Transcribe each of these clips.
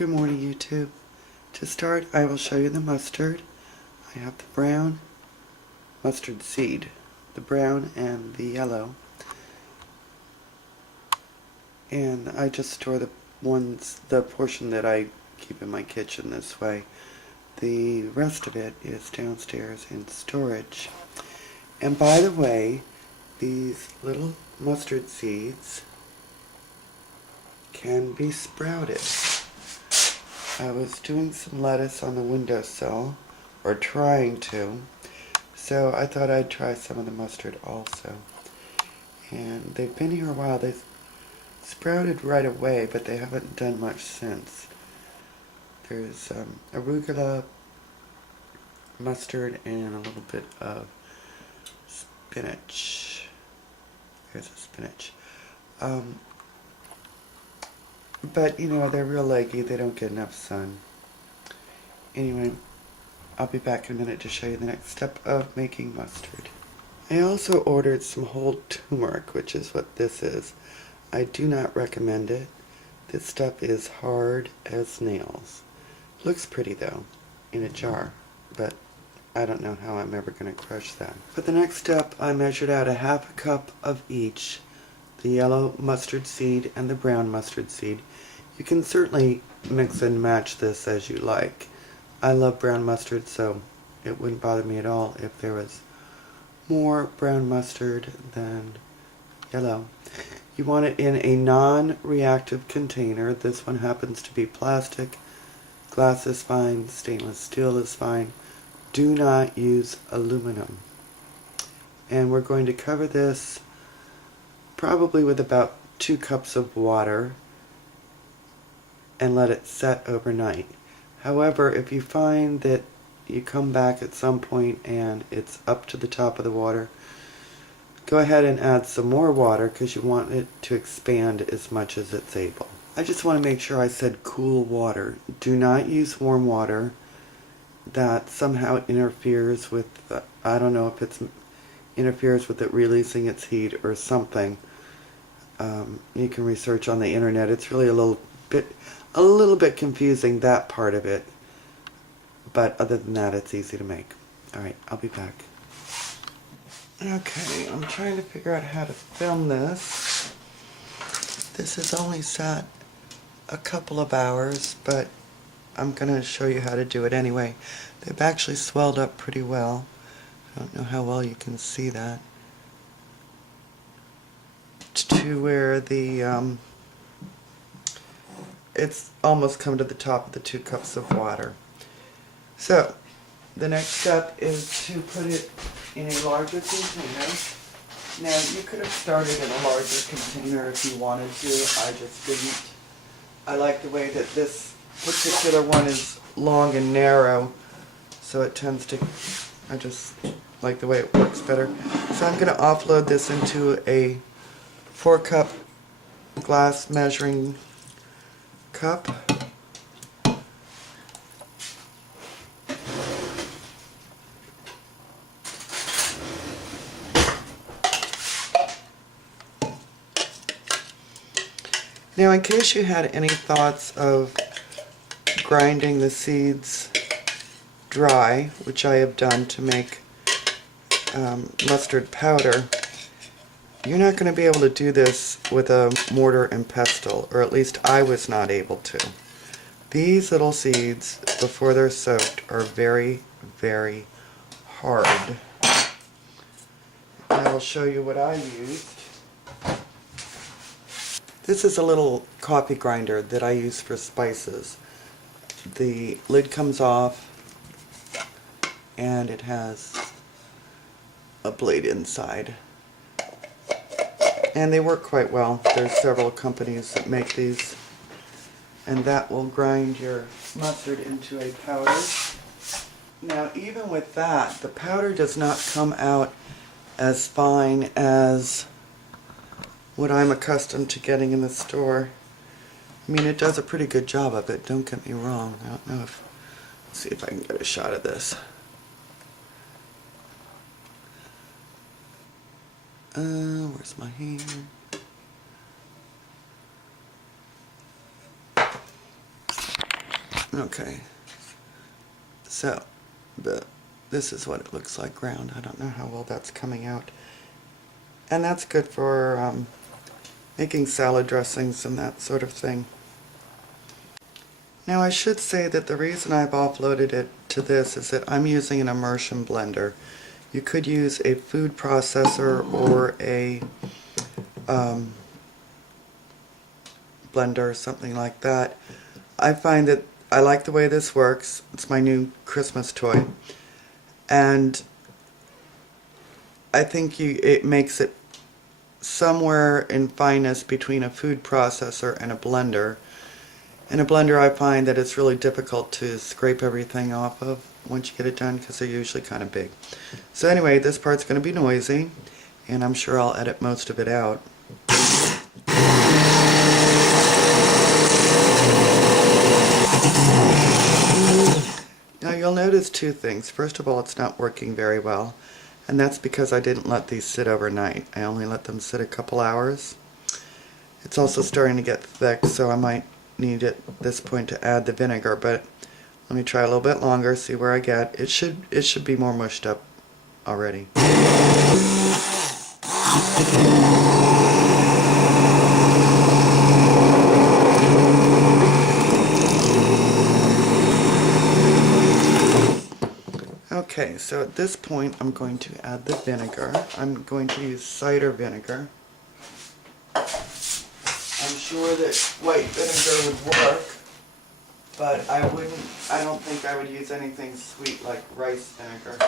Good morning, YouTube. To start, I will show you the mustard. I have the brown mustard seed, the brown and the yellow. And I just store the portion that I keep in my kitchen this way. The rest of it is downstairs in storage. And by the way, these little mustard seeds can be sprouted. I was doing some lettuce on the windowsill, or trying to, so I thought I'd try some of the mustard also. And they've been here a while. They sprouted right away, but they haven't done much since. There's arugula, mustard, and a little bit of spinach. Here's a spinach. But, you know, they're real leggy. They don't get enough sun. Anyway, I'll be back in a minute to show you the next step of making mustard. I also ordered some whole turmeric, which is what this is. I do not recommend it. This stuff is hard as nails. Looks pretty, though, in a jar, but I don't know how I'm ever going to crush that. For the next step, I measured out a half a cup of each, the yellow mustard seed and the brown mustard seed. You can certainly mix and match this as you like. I love brown mustard, so it wouldn't bother me at all if there was more brown mustard than yellow. You want it in a non-reactive container. This one happens to be plastic. Glass is fine, stainless steel is fine. Do not use aluminum. And we're going to cover this probably with about 2 cups of water and let it set overnight. However, if you find that you come back at some point and it's up to the top of the water, go ahead and add some more water because you want it to expand as much as it's able. I just want to make sure I said cool water. Do not use warm water. That somehow interferes with, I don't know if it's interferes with it releasing its heat or something. You can research on the internet. It's really a little bit confusing, that part of it. But other than that, it's easy to make. Alright, I'll be back. Okay, I'm trying to figure out how to film this. This has only sat a couple of hours, but I'm going to show you how to do it anyway. They've actually swelled up pretty well. I don't know how well you can see that. To where the it's almost come to the top of the 2 cups of water. So the next step is to put it in a larger container. Now you could have started in a larger container if you wanted to. I just didn't. I like the way that this particular one is long and narrow, so it tends to, I just like the way it works better. So I'm going to offload this into a 4-cup glass measuring cup. Now, in case you had any thoughts of grinding the seeds dry, which I have done to make mustard powder, you're not going to be able to do this with a mortar and pestle, or at least I was not able to. These little seeds, before they're soaked, are very, very hard. And I will show you what I used. This is a little coffee grinder that I use for spices. The lid comes off and it has a blade inside. And they work quite well. There's several companies that make these. And that will grind your mustard into a powder. Now, even with that, the powder does not come out as fine as what I'm accustomed to getting in the store. I mean, it does a pretty good job of it, don't get me wrong. I don't know if, let's see if I can get a shot of this. Where's my hand? Okay, so this is what it looks like ground. I don't know how well that's coming out. And that's good for making salad dressings and that sort of thing. Now I should say that the reason I've offloaded it to this is that I'm using an immersion blender. You could use a food processor or a blender or something like that. I find that I like the way this works. It's my new Christmas toy. And I think it makes it somewhere in fineness between a food processor and a blender. In a blender I find that it's really difficult to scrape everything off of once you get it done because they're usually kind of big. So anyway, this part's going to be noisy and I'm sure I'll edit most of it out. Now you'll notice two things. First of all, it's not working very well, and that's because I didn't let these sit overnight. I only let them sit a couple hours. It's also starting to get thick, so I might need at this point to add the vinegar, but let me try a little bit longer, see where I get. It should be more mushed up already. Okay, so at this point I'm going to add the vinegar. I'm going to use cider vinegar. I'm sure that white vinegar would work, but I don't think I would use anything sweet like rice vinegar.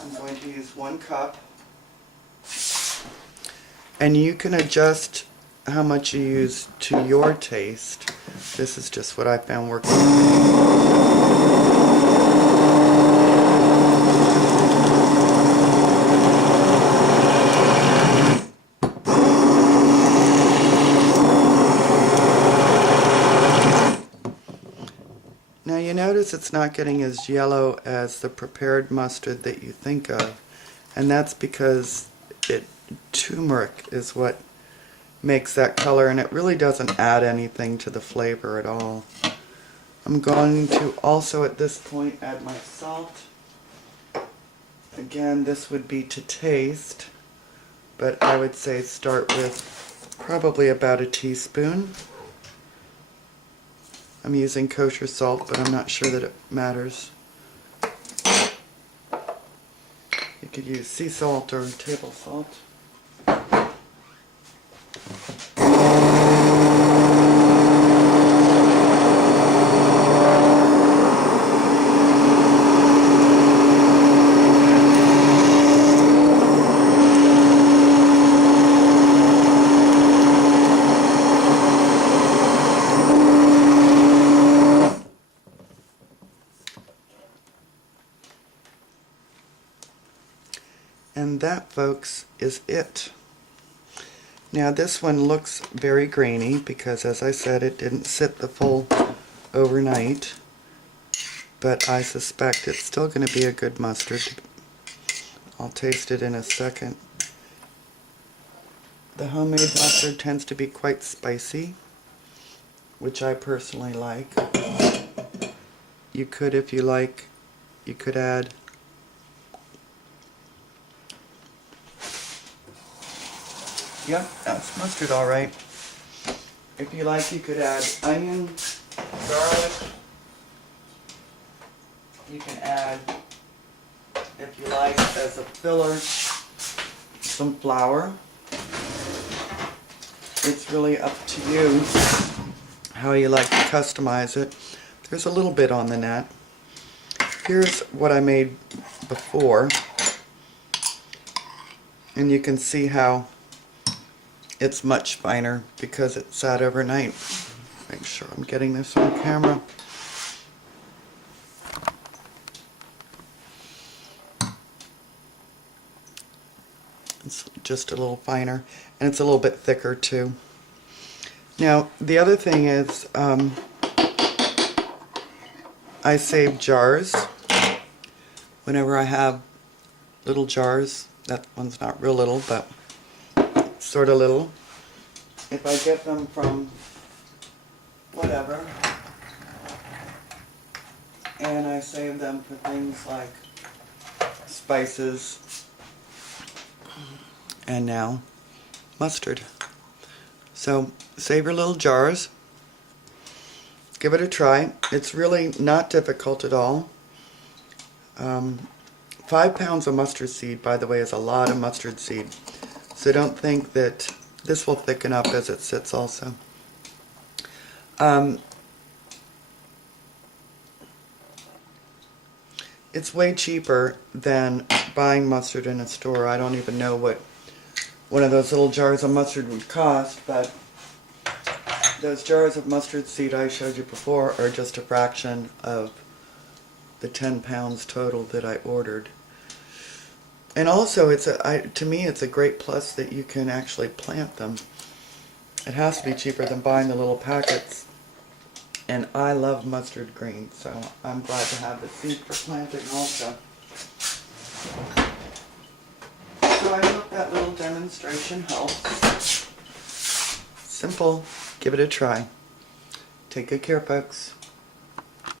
I'm going to use 1 cup. And you can adjust how much you use to your taste. This is just what I found working for me. Now you notice it's not getting as yellow as the prepared mustard that you think of, and that's because turmeric is what makes that color, and it really doesn't add anything to the flavor at all. I'm going to also at this point add my salt. Again, this would be to taste, but I would say start with probably about a teaspoon. I'm using kosher salt, but I'm not sure that it matters. You could use sea salt or table salt. And that, folks, is it. Now this one looks very grainy because, as I said, it didn't sit the full overnight, but I suspect it's still going to be a good mustard. I'll taste it in a second. The homemade mustard tends to be quite spicy, which I personally like. You could, if you like, you could add yep, that's mustard all right. If you like, you could add onion, garlic. You can add, if you like, as a filler, some flour. It's really up to you how you like to customize it. There's a little bit on the net. Here's what I made before. And you can see how it's much finer because it sat overnight. Make sure I'm getting this on camera. It's just a little finer, and it's a little bit thicker too. Now the other thing is I save jars whenever I have little jars. That one's not real little, but sort of little. If I get them from whatever, and I save them for things like spices and now mustard. So save your little jars. Give it a try. It's really not difficult at all. 5 pounds of mustard seed, by the way, is a lot of mustard seed. So don't think that this will thicken up as it sits also. It's way cheaper than buying mustard in a store. I don't even know what one of those little jars of mustard would cost, but those jars of mustard seed I showed you before are just a fraction of the 10 pounds total that I ordered. And also, to me, it's a great plus that you can actually plant them. It has to be cheaper than buying the little packets. And I love mustard green, so I'm glad to have the seed for planting also. So I hope that little demonstration helps. Simple. Give it a try. Take good care, folks.